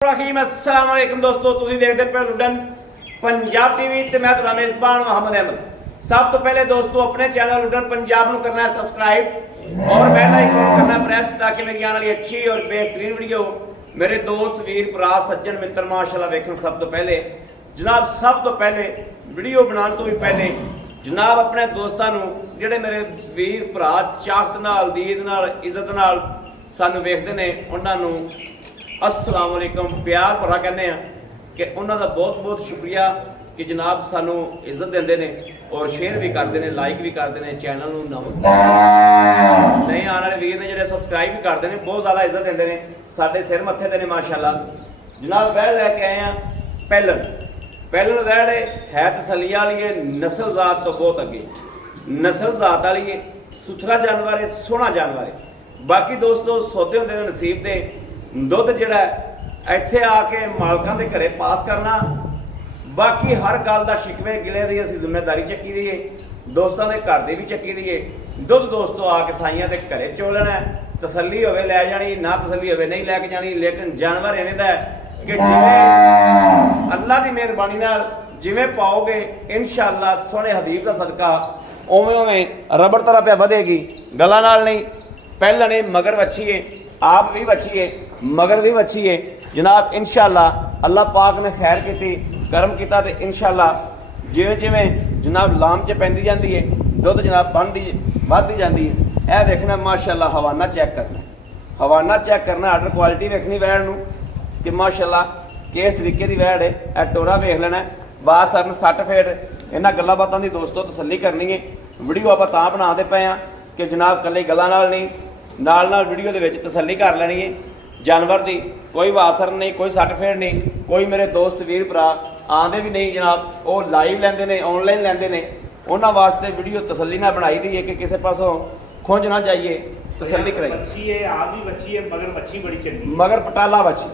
अस्सलाम वालेकुम दोस्तों, ਤੁਸੀਂ ਦੇਖਦੇ ਪਏ ਲੁੱਡਨ पंजाब टीवी ਤੇ ਮੈਂ ਤੁਹਾਡਾ ਮੇਜ਼ਬਾਨ मोहम्मद अहमद। सब तो पहले दोस्तों अपने चैनल लुड्डन पंजाब ਨੂੰ करना है सब्सक्राइब और बेल आइकन करना प्रेस ताकि मेरी आने वाली अच्छी और बेहतरीन वीडियो मेरे दोस्त वीर भरा सज्जन मित्र माशाल्लाह वेखण। सब तो पहले जनाब सब तो पहले वीडियो बनाने तो भी पहले जनाब अपने दोस्तों ਨੂੰ ਜਿਹੜੇ ਮੇਰੇ ਵੀਰ ਭਰਾ ਚਾਹਤ ਨਾਲ ਦੀਦ ਨਾਲ ਇੱਜ਼ਤ ਨਾਲ ਸਾਨੂੰ ਵੇਖਦੇ ਨੇ ਉਹਨਾਂ ਨੂੰ अस्सलाम वालेकुम प्यार भरा कहने कि उन्होंने बहुत बहुत शुक्रिया कि जनाब सानू इज्जत देंदे ने और शेयर भी करते हैं, लाइक भी करते हैं, चैनल नहीं आने वाले वीर ने जो सबसक्राइब भी करते हैं, बहुत ज़्यादा इज्जत देंदे ने साडे सिर मत्थे ते ने माशाल्लाह। जनाब वैड़ लैके आए हैं पैलन पैलन वैड़ है तसल्ली वाली है, नस्ल जात तो बहुत अगे नस्ल जात वाली है, सुथरा जानवर है, सोहना जानवर है। बाकी दोस्तों सौदे होंदे ने नसीब दे दुध जिहड़ा इत्थे आके मालकां दे घरे पास करना। बाकी हर गल दा शिकवे गिले दी असीं जिम्मेदारी चक्की दी है, दोस्तां दे घर दी भी चक्की दी है। दुध दोस्तों आके साईयां दे घरे चोलना है, तसल्ली होवे लै जानी, ना तसल्ली होवे नहीं लैके जानी। लेकिन जानवर इवें दा है कि जिवें अल्लाह दी मेहरबानी नाल जिवें पाओगे इंशाअल्लाह सोहणे हबीब दा सदका उवें उवें रबड़ तरह पे वधेगी, गलां नाल नहीं। पहला ने मगर वच्छी है, आप भी वच्छी है, मगर भी वच्छी है जनाब। इंशाअल्लाह अल्लाह पाक ने खैर की करम किया तो इंशाअल्लाह जिवें जिवें जनाब लाम च पैंदी जाती है दुध जनाब बढ़ती जाती है। यह देखना माशाअल्लाह हवाना चेक करना, हवाना चेक करना, आर्डर क्वालिटी वेखनी वैड़ नूं कि माशाअल्लाह किस तरीके की वैड़ है। यह टोरा वेख लेना बास सरन सट फेट इन्हां गल्लां बातां दी दोस्तों तसल्ली करनी है। वीडियो आपां तां बनाते पे हाँ कि जनाब कल्ले गल्लां नाल नहीं नाल वीडियो के विच तसल्ली कर लेनी है जानवर की। कोई वासर नहीं, कोई सट फेड़ नहीं, कोई मेरे दोस्त वीर भरा आते भी नहीं जनाब, वो लाइव लेंदे ने ऑनलाइन लेंदे ने, उन्होंने वास्ते वीडियो तसल्ली ना बनाई दी है कि किसी पासों खुंज ना जाइए, तसल्ली कराई। मगर पटाला बच्ची,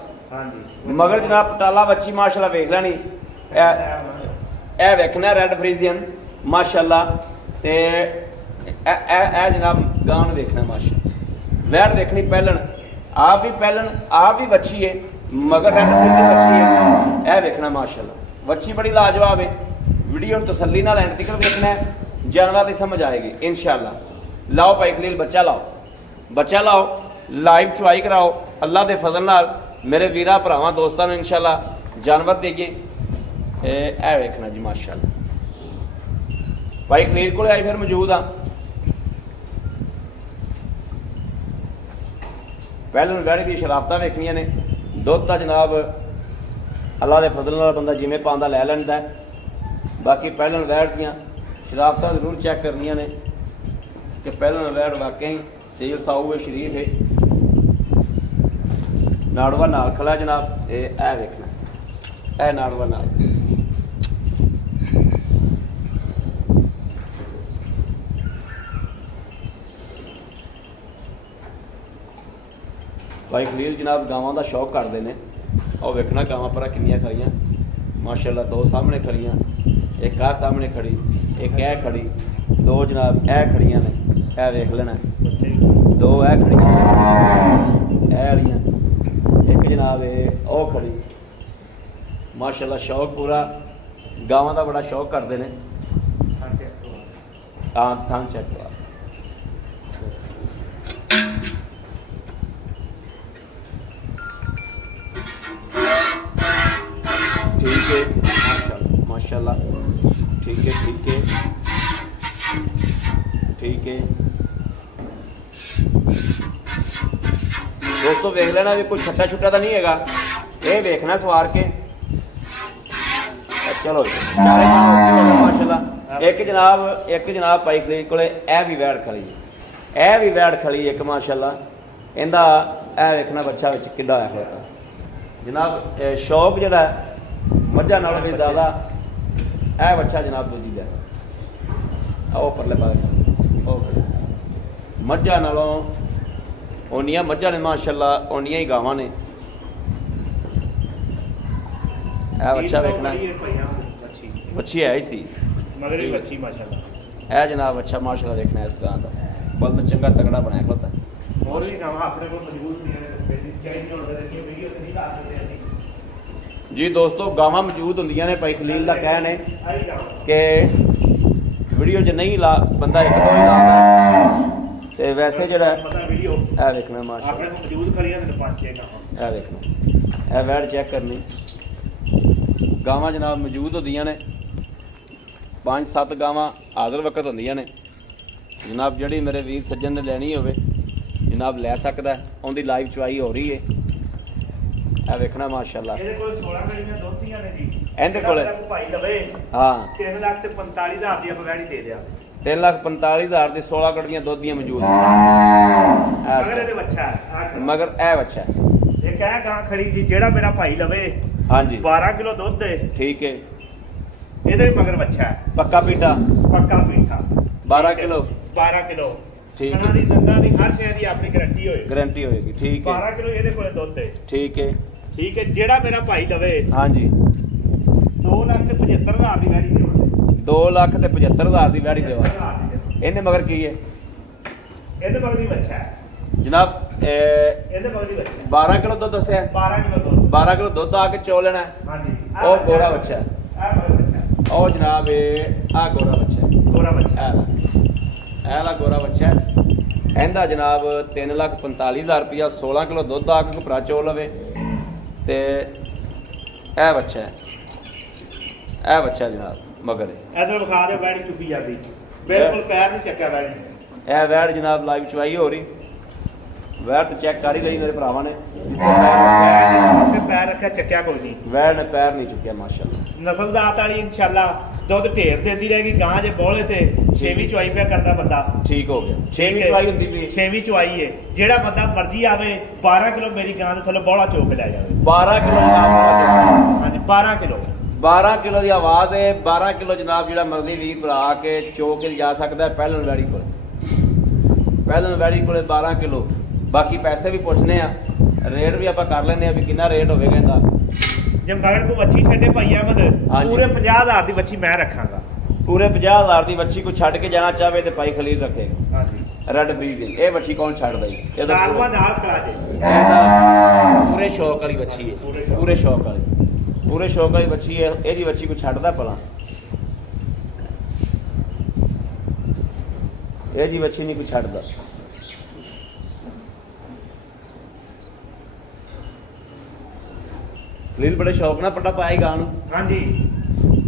मगर जनाब पटाला बच्ची माशाल्लाह वेख लैनी। ए वेखना रेड फ्रीजियन माशाल्लाह ते ए जनाब गान वेखना माशाल्लाह। वैड़ देखनी पैलन आप भी बच्ची है, मगर रेड फ्रीजियन बच्ची है। यह देखना माशाल्लाह बच्ची बड़ी लाजवाब है। वीडियो में तसल्ली ना एंड तक देखना है, जानवर की समझ आएगी इंशाअल्लाह। लाओ भाई खलील बच्चा लाओ, बच्चा लाओ, लाइव चुआई कराओ अल्लाह के फजल नाल मेरे वीरा भरावां दोस्तों ने इंशाअल्लाह जानवर देइए। यह देखना जी माशाअल्लाह भाई खलील को आई फिर मौजूद हाँ। पहले वैड़ी दी शराफतां वेखनियां ने, दुध का जनाब अल्लाह के फजल नाल बंदा जिमें पांदा लै लैंदा है। बाकी पहले वैड़ दियां शराफतां जरूर चेक करनियां ने कि पहले वैड़ वाकई सील साऊ है, शरीफ है, नाड़वा नाल खला जनाब। ए वेखना ए नाड़वा नाल भाई खलील जनाब गावां का शौक करते हैं। और वेखना गावां पर किनियां खड़ियां माशाल्लाह, दो सामने खड़ियां, एक आ सामने खड़ी, एक ए खड़ी, दो जनाब ए खड़ियां ने। ए वेख लेना दो ए खड़ियां ए वालियां, एक जनाब ओ खड़ी माशाल्लाह। शौक पूरा गावां का बड़ा शौक करते हैं। हाँ थान चेक करा ठीक है माशाल्लाह माशाल्लाह, ठीक है ठीक है ठीक है दोस्तों देख लेना भी कोई छट्टा छुट्टा तो नहीं है, ये देखना सवार के। चलो चारे माशाल्लाह। एक जनाब भाई खलील को भी वैड़ खड़ी, ए भी वैड़ खड़ी एक माशाल्लाह। इनका ए देखना बच्चा कि होया जनाब। शौक जरा मझा नालों भी ज़्यादा ए बच्चा जनाब दूजी है ओ परले पास मझा नालों ओनियां मझा ने माशाल्लाह, ओनियां ही गावां ने। ए बच्चा देखना बच्ची है ही सी ए जनाब अच्छा माशाल्लाह देखना है। इस गां का बल्द चंगा तगड़ा बनाया होता है। और भी गावां अपने को मजबूत ਜੀ ਦੋਸਤੋ ਗਾਵਾਂ ਮੌਜੂਦ ਹੁੰਦੀਆਂ ਨੇ। ਭਾਈ ਖਲੀਲ ਦਾ ਕਹਿਣ ਹੈ ਕਿ ਵੀਡੀਓ 'ਚ ਨਹੀਂ ਲਾ ਬੰਦਾ ਇੱਕ ਦੋ ਹੀ ਲਾਉਂਦਾ ਤੇ ਵੈਸੇ ਜਿਹੜਾ ਪਤਾ ਵੀਡੀਓ ਇਹ ਵੇਖਣਾ ਮਾਸ਼ਾ ਆਪਣੇ ਕੋਲ ਮੌਜੂਦ ਖੜੀਆਂ ਨੇ 5-6 ਗਾਵਾਂ। ਇਹ ਵੇਖਣਾ ਇਹ ਵੈੜ ਚੈੱਕ ਕਰਨੀ। ਗਾਵਾਂ ਜਨਾਬ ਮੌਜੂਦ ਹੁੰਦੀਆਂ ਨੇ 5-7 ਗਾਵਾਂ ਹਾਜ਼ਰ ਵਕਤ ਹੁੰਦੀਆਂ ਨੇ ਜਨਾਬ। ਜਿਹੜੀ ਮੇਰੇ ਵੀਰ ਸੱਜਣ ਨੇ ਲੈਣੀ ਹੋਵੇ ਜਨਾਬ ਲੈ ਸਕਦਾ। ਉਹਦੀ ਲਾਈਵ ਚੁਆਈ ਹੋ ਰਹੀ ਹੈ। ਇਹ ਵੇਖਣਾ ਮਾਸ਼ਾਅੱਲਾ। ਇਹਦੇ ਕੋਲ 16 ਗੜੀਆਂ ਦੋਤੀਆਂ ਨੇ ਜੀ। ਇਹਦੇ ਕੋਲ ਭਾਈ ਲਵੇ ਹਾਂ 3,45,000 ਦੀ ਆਪਾਂ ਵੈੜੀ ਦੇ ਦਿਆ। 3,45,000 ਦੀ 16 ਗੜੀਆਂ ਦੁੱਧ ਦੀਆਂ ਮੌਜੂਦ ਨੇ। ਮਗਰ ਇਹਦੇ ਬੱਚਾ ਮਗਰ ਇਹ ਬੱਚਾ ਇਹ ਕਹਿ ਗਾਂ ਖੜੀ ਜੀ ਜਿਹੜਾ ਮੇਰਾ ਭਾਈ ਲਵੇ ਹਾਂਜੀ 12 ਕਿਲੋ ਦੁੱਧ ਦੇ ਠੀਕ ਹੈ। ਇਹਦੇ ਵੀ ਮਗਰ ਬੱਚਾ ਹੈ ਪੱਕਾ ਪੀਟਾ ਪੱਕਾ ਪੀਠਾ 12 ਕਿਲੋ 12 ਕਿਲੋ ਠੀਕ ਕਣਾ ਹੈ। ਦੀ ਦੰਦਾਂ ਦੀ ਹਰ ਸ਼ੈ ਦੀ ਆਪਣੀ ਗਾਰੰਟੀ ਹੋਏ। ਗਾਰੰਟੀ ਹੋਏਗੀ ਠੀਕ ਹੈ। 12 ਕਿਲੋ ਇਹਦੇ ਕੋਲੇ ਦੁੱਧ ਹੈ ਠੀਕ ਹੈ ਠੀਕ ਹੈ। ਜਿਹੜਾ ਮੇਰਾ ਭਾਈ ਲਵੇ ਹਾਂਜੀ 2,75,000 ਦੀ ਵੈੜੀ ਦੇਵਾਂਗੇ। 2,75,000 ਦੀ ਵੈੜੀ ਦੇਵਾ। 75,000 ਦੀ ਦੇਵਾਂਗੇ। ਇਹਨੇ ਮਗਰ ਕੀ ਹੈ ਇਹਦੇ ਮਗਰ ਵੀ ਬੱਚਾ ਹੈ ਜਨਾਬ? ਇਹਦੇ ਮਗਰ ਵੀ ਬੱਚਾ ਹੈ। 12 ਕਿਲੋ ਦੁੱਧ ਦੱਸਿਆ। 12 ਕਿਲੋ ਦੁੱਧ 12 ਕਿਲੋ ਦੁੱਧ ਆ ਕੇ ਚੋ ਲੈਣਾ। ਹਾਂਜੀ ਉਹ ਗੋਰਾ ਬੱਚਾ ਹੈ। ਆਹ ਮਗਰ ਬੱਚਾ ਹੈ। ਉਹ ਜਨਾਬ ਇਹ ਆ ਗੋਰਾ ਬੱਚਾ ਹੈ। ਗੋਰਾ ਬੱਚਾ ਹੈ। ਇਹ ਵਾਲਾ ਗੋਰਾ ਬੱਚਾ ਹੈ। ਇਹਦਾ ਜਨਾਬ 3,45,000 ਰੁਪਇਆ 16 ਕਿਲੋ ਦੁੱਧ ਆ ਕੇ ਭਰਾ ਚੋ ਲਵੇ ਤੇ ਇਹ ਬੱਚਾ ਹੈ। ਇਹ ਬੱਚਾ ਜਨਾਬ ਮਗਰ ਇਧਰ ਵਿਖਾ ਦੇ ਵੈੜੀ ਚੁੱਪੀ ਜਾਂਦੀ ਬਿਲਕੁਲ ਪੈਰ ਨਹੀਂ ਚੱਕਿਆ ਵੈੜੀ। ਇਹ ਵੈੜ ਜਨਾਬ ਲਾਈਵ ਚਵਾਈ ਹੋ ਰਹੀ। ਵੈੜ ਤੇ ਚੈੱਕ ਕਰ ਹੀ ਲਈ ਮੇਰੇ ਭਰਾਵਾਂ ਨੇ। ਤੇ ਪੈਰ ਰੱਖਿਆ ਚੱਕਿਆ ਕੋਈ ਨਹੀਂ। ਵੈੜ ਨੇ ਪੈਰ ਨਹੀਂ ਚੁੱਕਿਆ ਮਾਸ਼ਾਅੱਲਾ। ਨਸਲਜ਼ਾਤ ਵਾਲੀ ਇਨਸ਼ਾਅੱਲਾ ਦੁੱਧ ਢੇਰ ਦਿੰਦੀ ਰਹੇਗੀ। ਗਾਂ ਜੇ ਬੋਲੇ ਤੇ 6ਵੀਂ ਚੁਆਈ ਪਿਆ ਕਰਦਾ ਬੰਦਾ। ਠੀਕ ਹੋ ਗਿਆ। 6ਵੀਂ ਚਵਾਈ ਹੁੰਦੀ ਪਈ। 6ਵੀਂ ਚੁਆਈ ਹੈ। ਜਿਹੜਾ ਬੰਦਾ ਮਰਜ਼ੀ ਆਵੇ 12 ਕਿਲੋ ਮੇਰੀ ਗਾਂ ਦੇ ਥੱਲੇ ਬੋਲਾ ਚੋਕ ਲੈ ਜਾਵੇ। 12 ਕਿਲੋ ਜਨਾਬ ਹਾਂਜੀ 12 ਕਿਲੋ 12 ਕਿਲੋ ਦੀ ਆਵਾਜ਼ ਹੈ। 12 ਕਿਲੋ ਜਨਾਬ ਜਿਹੜਾ ਮਰਜ਼ੀ ਵੀਰ ਭਰਾ ਕੇ ਚੋ ਕੇ ਲਿਜਾ ਸਕਦਾ ਹੈ। ਪਹਿਲਨ ਵੈੜੀ ਕੋਲ ਪਹਿਲਨ ਵੈੜੀ ਕੋਲੇ 12 ਕਿਲੋ। ਬਾਕੀ ਪੈਸੇ ਵੀ ਪੁੱਛਨੇ ਆ ਰੇਟ ਵੀ ਆਪਾਂ ਕਰ ਲੈਨੇ ਆ ਵੀ ਕਿੰਨਾ ਰੇਟ ਹੋਵੇਗਾ ਇਹਦਾ। ਜੇ ਮਗਰ ਕੋ ਵੱਛੀ ਛੱਡੇ ਭਾਈ ਅਹਿਮਦ ਪੂਰੇ 50,000 ਦੀ ਵੱਛੀ ਮੈਂ ਰੱਖਾਂਗਾ। ਪੂਰੇ 50,000 ਦੀ ਵੱਛੀ ਕੋ ਛੱਡ ਕੇ ਜਾਣਾ ਚਾਹਵੇ ਤੇ ਭਾਈ ਖਲੀਲ ਰੱਖੇਗਾ। ਹਾਂਜੀ ਰੈਡ ਬਰੀਡ ਦੀ ਇਹ ਵੱਛੀ ਕੌਣ ਛੱਡਦਾ ਜੀ? ਇਹਦਾ ਨਾਲਵਾ ਨਾਲ ਖੜਾ ਜੇ ਇਹਦਾ ਪੂਰੇ ਸ਼ੌਕ ਵਾਲੀ ਵੱਛੀ ਹੈ। ਪੂਰੇ ਸ਼ੌਕ ਵਾਲੀ ਵੱਛੀ ਹੈ। ਇਹਦੀ ਵੱਛੀ ਕੋ ਛੱਡਦਾ ਭਲਾ? ਇਹਦੀ ਵੱਛੀ ਨਹੀਂ ਕੋ ਛੱਡਦਾ। ਖਲੀਲ ਬੜੇ ਸ਼ੌਕ ਨਾਲ ਪੱਟਾ ਪਾਏ ਗਾਂ ਨੂੰ। ਹਾਂਜੀ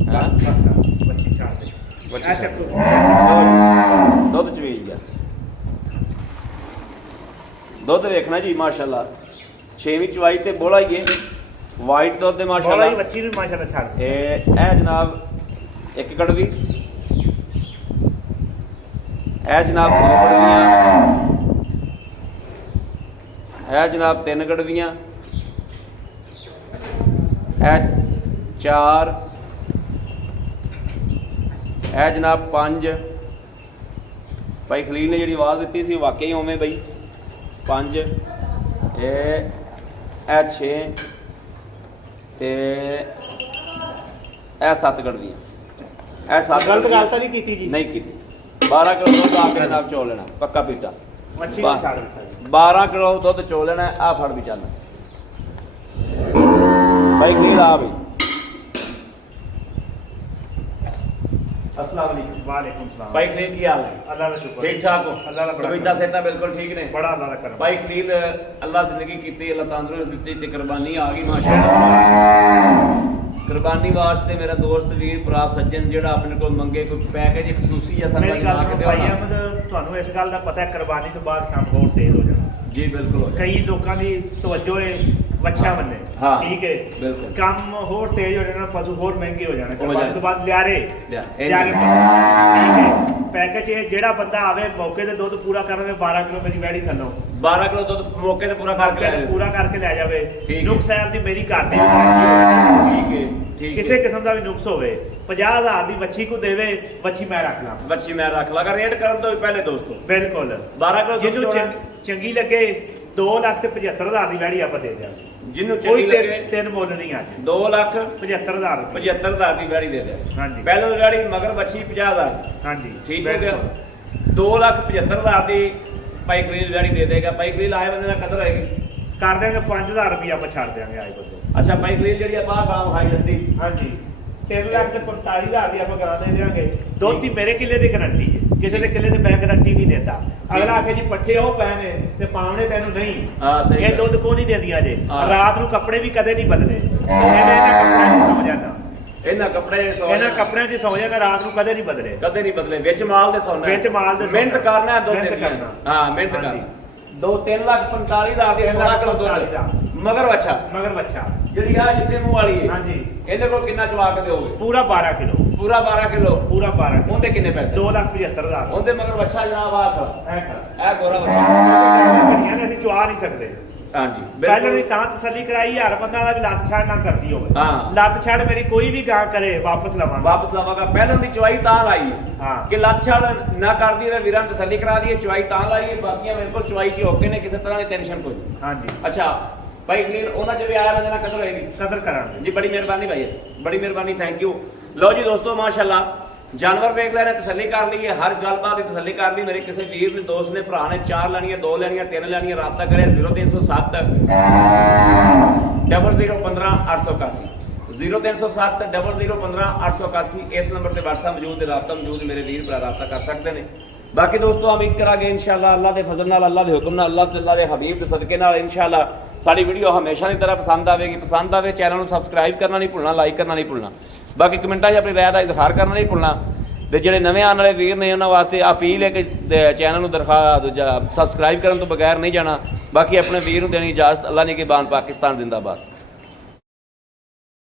ਹਾਂ ਵੱਛੀ ਛੱਡ ਦੇ ਵੱਛੀ ਆ ਛੱਡ ਚੱਕੋ। ਦੁੱਧ ਚ ਵੇਚ ਗਿਆ। ਦੁੱਧ ਵੇਖਣਾ ਜੀ ਮਾਸ਼ਾਅੱਲਾ 6ਵੀਂ ਚਵਾਈ ਤੇ ਬੋਲਾ ਹੀ ਹੈ। ਵਾਈਟ ਦੁੱਧ ਦੇ ਬੋਲਾ ਮਾਸ਼ਾਅੱਲਾ। ਹੀ ਵੱਛੀ ਨੂੰ ਮਾਸ਼ਾਅੱਲਾ ਛੱਡ ਦੇ। ਇਹ ਜਨਾਬ ਇੱਕ ਕੜਵੀ। ਇਹ ਜਨਾਬ 2 ਕੜਵੀਆਂ। ਇਹ ਜਨਾਬ 3 ਕੜਵੀਆਂ। ਇਹ 4। ਇਹ ਜਨਾਬ 5। ਭਾਈ ਖਲੀਲ ਨੇ ਜਿਹੜੀ ਆਵਾਜ਼ ਦਿੱਤੀ ਸੀ ਵਾਕਈ ਉਵੇਂ ਬਈ 5। ਇਹ 6 ਤੇ ਇਹ 7 ਕੜਵੀਆਂ। ਇਹ 7 ਗਲਤ ਗੱਲ ਤਾਂ ਨਹੀਂ ਕੀਤੀ ਜੀ। ਨਹੀਂ ਕੀਤੀ। 12 ਕਿਲੋ ਦੁੱਧ ਆ ਕੇ ਜਨਾਬ ਚੋ ਲੈਣਾ ਪੱਕਾ ਪੀਟਾ। ਵੱਛੀ ਨੂੰ ਛੱਡ ਦਿੱਤਾ। 12 ਕਿਲੋ ਦੁੱਧ ਚੋ ਲੈਣਾ। ਆ ਫੜ ਵੀ ਚੱਲ ਭਾਈ ਖਲੀਲ ਆ ਬਈ। अस्सलाम वालेकुम। वालेकुम सलाम। भाई खलील की हाल है? अल्लाह का शुक्र। ठीक ठाक हो? अल्लाह का बड़ा कविता सेहत बिल्कुल ठीक ने? बड़ा अल्लाह का करम। भाई खलील अल्लाह जिंदगी की अल्लाह तंदुरुस्त दी ते कुर्बानी आ गई माशाअल्लाह। कुर्बानी वास्ते मेरा दोस्त वीर भरा सज्जन जेड़ा अपने को मंगे कोई पैकेज खसूसी या मेरी गल सुनो भाई अहमद ਤੁਹਾਨੂੰ ਇਸ ਗੱਲ ਦਾ ਪਤਾ ਹੈ ਕੁਰਬਾਨੀ ਤੋਂ ਬਾਅਦ ਕੰਮ ਬਹੁਤ ਤੇਜ਼ ਹੋ ਜਾਣਾ। जी बिल्कुल हो ਕਈ ਲੋਕਾਂ ਦੀ ਤਵੱਜੋ ਹੈ ਵੱਛਾ ਬੰਨੇ। ਹਾਂ, ਠੀਕ ਹੈ ਬਿਲਕੁਲ। ਕੰਮ ਹੋਰ ਤੇਜ਼ ਹੋ ਜਾਣਾ ਪਸ਼ੂ ਹੋਰ ਮਹਿੰਗੇ ਹੋ ਜਾਣੇ। ਹੋ ਕੁਰਬਾਨੀ ਜਾਣੇ। ਤੋਂ ਬਾਅਦ ਲਿਆਰੇ ਲਿਆ, ਇਹ ਲਿਆਰੇ ਨਹੀਂ। ਠੀਕ ਹੈ ਪੈਕੇਜ ਇਹ ਜਿਹੜਾ ਬੰਦਾ ਆਵੇ ਮੌਕੇ ਤੇ ਦੁੱਧ ਪੂਰਾ ਕਰਨ 12 ਕਿਲੋ ਮੇਰੀ ਵੈੜੀ ਥੱਲੋਂ 12 ਕਿਲੋ ਦੁੱਧ ਮੌਕੇ ਤੇ ਪੂਰਾ ਕਰਕੇ ਲੈ ਜਾਓ। ਪੂਰਾ ਕਰਕੇ ਲੈ ਜਾਵੇ। ਠੀਕ ਹੈ। ਨੁਕਸ ਸਾਹਿਬ ਦੀ ਮੇਰੀ ਘਰ ਦੀ guarantee ਹੋਵੇ। ठीक है ठीक ਕਿਸੇ है। ਕਿਸਮ ਦਾ ਵੀ ਨੁਕਸ ਹੋਵੇ 50,000 ਦੀ ਵੱਛੀ ਕੋ ਦੇਵੇ ਵੱਛੀ ਮੈਂ ਰੱਖ ਲਾਂ बच्ची मैं रख लगा रेट करन तो भी पहले दोस्तों ਬਿਲਕੁਲ। 12 किलो ਜਿਹਨੂੰ दुध ਚੰਗੀ ਲੱਗੇ 2,75,000 ਦੀ ਵੈੜੀ ਆਪਾਂ ਦੇ ਦਿਆਂਗੇ। जिन्हों ਕੋਈ चंगी लगे ਤਿੰਨ ਮੁੱਲ ਨਹੀਂ ਅੱਜ 2,75,000 75,000 ਦੀ ਗਾੜੀ ਦੇ ਦੇ। ਹਾਂਜੀ। ਪਹਿਲੋਂ ਗਾੜੀ ਮਗਰ ਬੱਚੀ 50,000 ਹਾਂਜੀ ਠੀਕ ਹੋ ਗਿਆ। 2,75,000 ਦੀ ਭਾਈ ਖਲੀਲ ਗਾੜੀ ਦੇ ਦੇਗਾ। ਭਾਈ ਖਲੀਲ ਆਏ ਬੰਦੇ ਦਾ ਕਦਰ ਹੋਏਗੀ। ਕਰ ਦਿਆਂਗੇ 5,000 ਰੁਪਏ ਆਪਾਂ ਛੱਡ ਦਿਆਂਗੇ ਆਏ ਬੰਦੇ। ਅੱਛਾ ਬਾਈ ਗ੍ਰਿਲ ਜਿਹੜੀ ਆਪਾਂ ਗਾਂ ਵਿਖਾਈ ਦਿੱਤੀ ਹਾਂਜੀ 3,45,000 ਦੀ ਆਪਾਂ ਗਾਂ ਦੇ ਦਿਆਂਗੇ। ਦੁੱਧ ਦੀ ਮੇਰੇ ਕਿੱਲੇ ਦੀ ਗਾਰੰਟੀ ਹੈ, ਕਿਸੇ ਦੇ ਕਿੱਲੇ ਤੇ ਮੈਂ ਗਾਰੰਟੀ ਨਹੀਂ ਦਿੰਦਾ। ਅਗਲਾ ਆਖੇ ਜੀ ਪੱਠੇ ਉਹ ਪੈ ਨੇ ਤੇ ਪਾਉਣੇ ਤੈਨੂੰ ਨਹੀਂ, ਹਾਂ ਸਹੀ ਇਹ ਦੁੱਧ ਕੋ ਨਹੀਂ ਦਿੰਦੀਆਂ ਜੇ। ਹਾਂ। ਰਾਤ ਨੂੰ ਕੱਪੜੇ ਵੀ ਕਦੇ ਨਹੀਂ ਬਦਲੇ, ਇਹਨਾਂ ਕੱਪੜਿਆਂ ਦੀ ਸੌ ਜਾਣਾ, ਇਹਨਾਂ ਕੱਪੜੇ ਇਹਨਾਂ ਕੱਪੜਿਆਂ ਦੀ ਸੌ ਜਾਣਾ, ਰਾਤ ਨੂੰ ਕਦੇ ਨਹੀਂ ਬਦਲੇ। ਕਦੇ ਨਹੀਂ ਬਦਲੇ, ਵਿੱਚ ਮਾਲ ਦੇ ਸੌਣਾ, ਵਿੱਚ ਮਾਲ ਦੇ ਮਿਹਨਤ ਸੌਣਾ। ਕਰਨਾ ਦੋ ਮਿਹਨਤ ਦਿਨ ਕਰਨਾ। ਹਾਂ ਮਿਹਨਤ ਹਾਂਜੀ। ਕਰਨਾ। 3,45,000 ਦੀ 16 ਕਿਲੋ ਦੁੱਧ ਮਗਰ ਬੱਚਾ ਮਗਰ ਬੱਚਾ ਜਿਹੜੀ ਆ ਜਿੱਤੇ ਮੂੰਹ ਵਾਲੀ ਹੈ ਹਾਂਜੀ ਇਹਦੇ ਕੋਲ ਕਿੰਨਾ ਚਵਾ ਕੇ ਦਿਓਗੇ? ਪੂਰਾ 12 ਕਿਲੋ, ਪੂਰਾ 12 ਕਿਲੋ। ਪੂਰਾ 12 ਕਿਲੋ। ਉਹਦੇ ਕਿੰਨੇ ਪੈਸੇ? 2,75,000। ਉਹਦੇ ਮਗਰ ਬੱਚਾ ਜਨਾਬ ਆਖ ਐ ਕਰ ਇਹ ਗੋਰਾ ਬੱਚਾ ਘੜੀਆਂ ਨੇ ਅਸੀਂ ਚੁਆ ਨਹੀਂ ਸਕਦੇ। ਹਾਂਜੀ ਪਹਿਲਾਂ ਵੀ ਤਾਂ ਤਸੱਲੀ ਕਰਾਈ, ਯਾਰ ਬੰਦਾ ਦਾ ਵੀ ਲੱਤ ਛੱਡ ਨਾ ਕਰਦੀ ਹੋਵੇ। ਹਾਂ। ਲੱਤ ਛੱਡ ਮੇਰੀ ਕੋਈ ਵੀ ਗਾਂ ਕਰੇ ਵਾਪਸ ਲਵਾਂਗਾ। ਵਾਪਸ ਲਵਾਂਗਾ। ਪਹਿਲਾਂ ਦੀ ਚੁਆਈ ਤਾਂ ਲਾਈ ਹੈ ਹਾਂ। ਕਿ ਲੱਤ ਛਾਲ ਨਾ ਕਰਦੀ ਤੇ ਵੀਰਾਂ ਨੂੰ ਤਸੱਲੀ ਕਰਾ ਦਈਏ, ਚੁਆਈ ਤਾਂ ਲਾਈ ਹੈ। ਬਾਕੀਆਂ ਮੇਰੇ ਕੋਲ ਚੁਆਈ 'ਚ ਓਕੇ ਨੇ, ਕਿਸੇ ਤਰ੍ਹਾਂ ਦੀ ਟੈਨਸ਼ਨ ਕੋਈ ਨਹੀਂ। ਹਾਂਜੀ ਅੱਛਾ ਭਾਈ ਕਲੀਅਰ ਉਹਨਾਂ ਚ ਵੀ ਆਇਆ ਬੰਦੇ ਨਾਲ ਕਦਰ ਹੋਏਗੀ। ਕਦਰ ਕਰਾਂਗੇ ਜੀ ਬੜੀ ਮਿਹਰਬਾਨੀ ਭਾਈ, ਬੜੀ ਮਿਹਰਬਾਨੀ, ਥੈਂਕ ਯੂ। ਲਓ ਜੀ ਦੋਸਤੋ ਮਾਸ਼ਾਅੱਲਾ ਜਾਨਵਰ ਵੇਖ ਲੈਣੇ, ਤਸੱਲੀ ਕਰ ਲਈਏ, ਹਰ ਗੱਲਬਾਤ ਦੀ ਤਸੱਲੀ ਕਰ ਲਈ। ਮੇਰੇ ਕਿਸੇ ਵੀਰ ਨੇ ਦੋਸਤ ਨੇ ਭਰਾ ਨੇ 4 ਲੈਣੀਆਂ, 2 ਲੈਣੀਆਂ, 3 ਲੈਣੀਆਂ, ਰਾਬਤਾ ਕਰੇ 0307 0015 881 0307 0015 881। ਇਸ ਨੰਬਰ ਤੇ WhatsApp ਮੌਜੂਦ ਹੈ, ਰਾਬਤਾ ਮੌਜੂਦ ਹੈ, ਮੇਰੇ ਵੀਰ ਭਰਾ ਰਾਬਤਾ ਕਰ ਸਕਦੇ ਨੇ। ਬਾਕੀ ਦੋਸਤੋ ਉਮੀਦ ਕਰਾਂਗੇ ਇਨਸ਼ਾਅੱਲਾ ਅੱਲਾਹ ਦੇ ਫਜ਼ਲ ਨਾਲ, ਅੱਲਾਹ ਦੇ ਹੁਕਮ ਨਾਲ, ਅੱਲਾਹ ਦੇ ਹਬੀਬ ਦੇ ਸਦਕੇ ਨਾਲ ਇਨਸ਼ਾਅੱਲਾ ਸਾਡੀ ਵੀਡੀਓ ਹਮੇਸ਼ਾ ਦੀ ਤਰ੍ਹਾਂ ਪਸੰਦ ਆਵੇਗੀ। ਪਸੰਦ ਆਵੇ ਚੈਨਲ ਨੂੰ ਸਬਸਕ੍ਰਾਈਬ ਕਰਨਾ ਨਹੀਂ ਭੁੱਲਣਾ, ਲਾਈਕ ਕਰਨਾ ਨਹੀਂ ਭੁੱਲਣਾ, ਬਾਕੀ ਕਮੈਂਟਾਂ 'ਚ ਆਪਣੀ ਰਾਏ ਦਾ ਇਜ਼ਹਾਰ ਕਰਨਾ ਨਹੀਂ ਭੁੱਲਣਾ। ਤੇ ਜਿਹੜੇ ਨਵੇਂ ਆਉਣ ਵਾਲੇ ਵੀਰ ਨੇ ਉਹਨਾਂ ਵਾਸਤੇ ਅਪੀਲ ਹੈ ਕਿ ਚੈਨਲ ਨੂੰ ਸਬਸਕ੍ਰਾਈਬ ਕਰਨ ਤੋਂ ਬਗੈਰ ਨਹੀਂ ਜਾਣਾ। ਬਾਕੀ ਆਪਣੇ ਵੀਰ ਨੂੰ ਦੇਣੀ ਇਜਾਜ਼ਤ। ਅੱਲਾਹ ਨੇ ਕਿ ਬਾਨ ਪਾਕਿਸਤਾਨ ਜ਼ਿੰਦਾਬਾਦ।